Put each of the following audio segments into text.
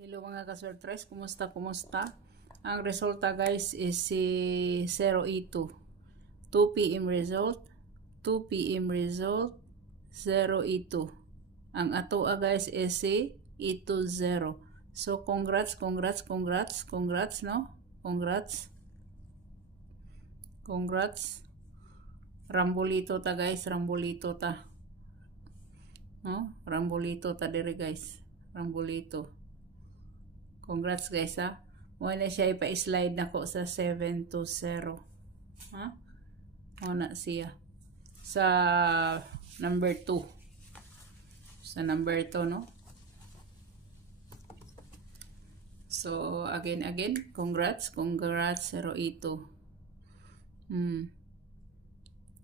Hello mga ka-surprise, kumusta? Ang resulta guys is si 0E2. 2 PM result, 2 PM result, 0E2. Ang atoa guys is si E20. So congrats, no? Congrats. Rambolito ta guys, rambolito ta. No? Rambolito ta dire guys. Rambolito. Congrats guys ha. Muna siya ipa-slide na ko sa 720. Ha? Muna siya. Sa number 2. Sa number 2 no? So again, congrats 0E2.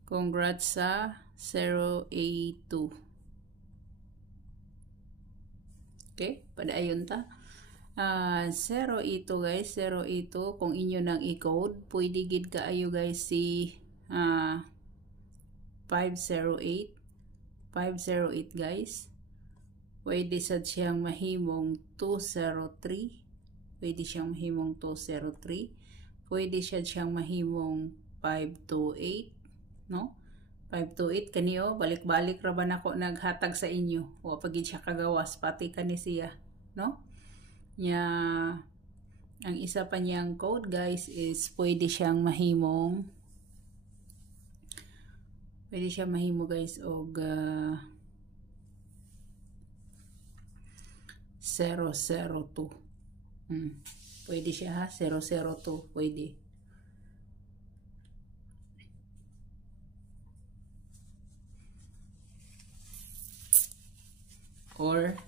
Congrats sa 0E2. Okay, padaayon ta. 0E2 guys, 0E2 kung inyo nang i-code, pwede gid kaayo guys si 508 guys. Pwede sad siyang mahimong 203. Pwede siyang mahimong 203. Pwede siyang mahimong 528, no? 528 kaniyo, balik-balik ra ba nako naghatag sa inyo. O pagid siya kagawas pati kani siya, no? Ang isa pa niyang code guys is pwede siyang mahimo guys og 002. Pwede siya ha, 002 pwede. Or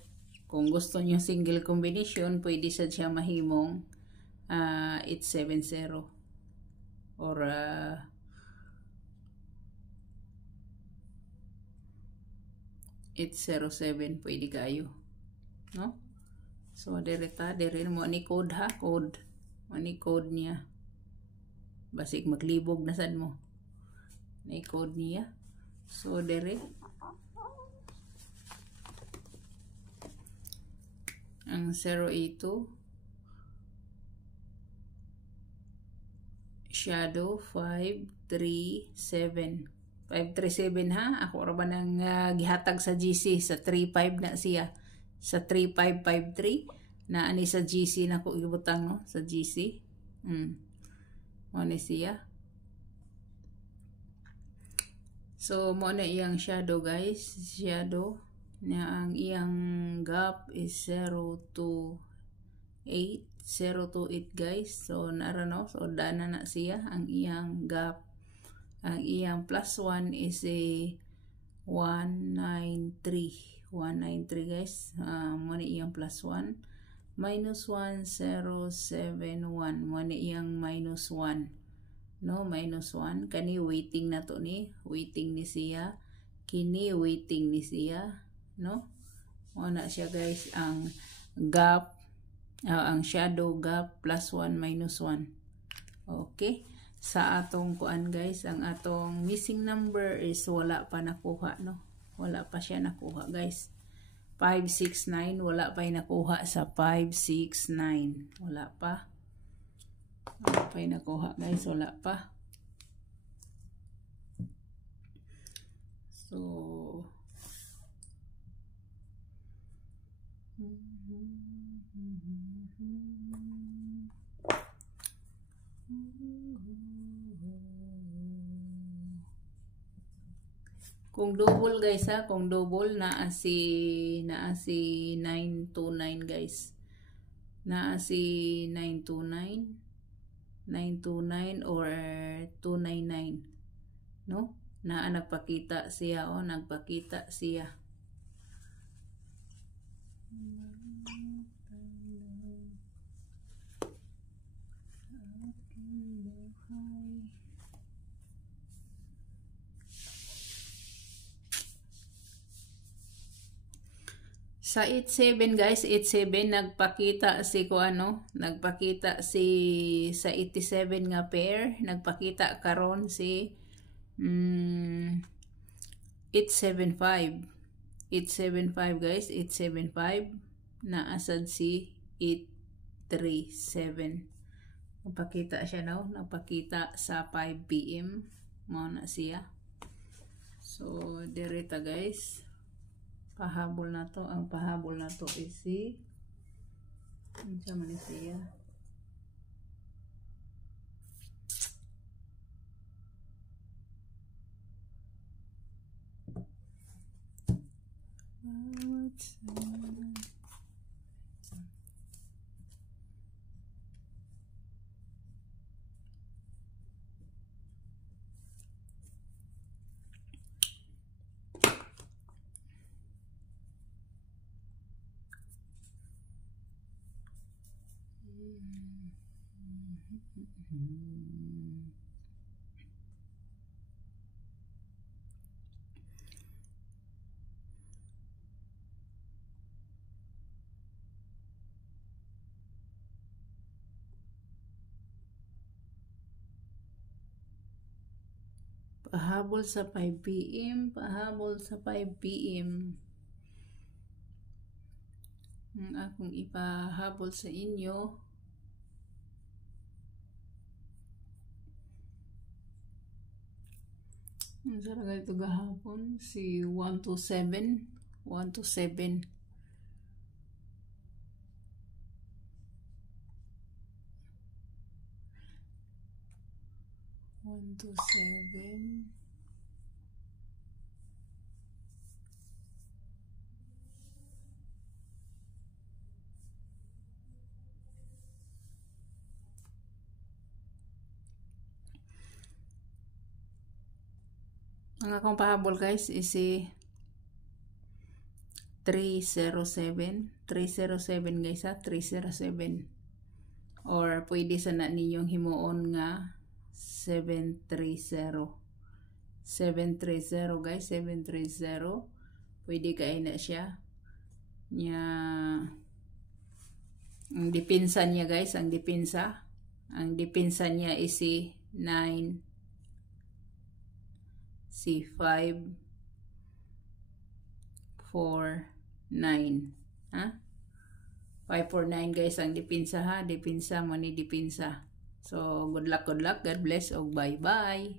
kung gusto niyo single combination, pwede siya mahimong 870 or 807 pwede kayo, no? So dire mo ni code ha, code niya. Basig maglibog na sad mo. Ni code niya. So dire ang 0E2 shadow 537 ha. Ako ra ba nang gihatag sa GC sa 35 na siya, sa 3553 na ani sa GC na ko ibutang no, sa GC. Mo ni siya. So mo na iyang shadow guys, shadow na ang iyang gap is 028 guys. So nara no, so dana na siya ang iyang gap. Ang iyang plus 1 is a 193 guys. Mo na iyang plus 1 minus 1071 mo na iyang minus 1, no? Minus 1 kani waiting na to ni, waiting ni siya, kini waiting ni siya, no? Wala siya guys ang gap, ang shadow gap plus 1 minus 1. Okay, sa atong kuan guys, ang atong missing number is wala pa nakuha, no? Wala pa siya nakuha guys. 569 wala pa nakuha sa 569, wala pa nakuha guys, wala pa. So kung double guys ha, kung double naa si 929 guys. Naa si 929 or 299, no? Naa nagpakita siya, o nagpakita siya. Sa 87 guys, 87 nagpakita si nagpakita si sa 87 nga pair, nagpakita karon si 875 guys, 875 naasad si 837. Napakita siya now, napakita sa 5 PM mo na siya. So direta guys, pahabol na to. Ang pahabol na to is si unsa man siya. Pahabol sa 5 PM, pahabol sa 5 PM. Ang akong ipahabol sa inyo, ang sarang ito gahapon, si 127, 127. One to 7. Ang akong pahabol guys is si 307. 307 guys ha, 307. Or pwede sana ninyong himuon nga 730. 730 guys, 730. Pwede kayo na siya. Nya ang dipinsa niya guys, ang dipinsa niya is si 9, si 5, 4, 9. Ha? 5, 4, 9 guys ang dipinsa ha. Dipinsa mo ni dipinsa. So good luck, God bless, og bye bye.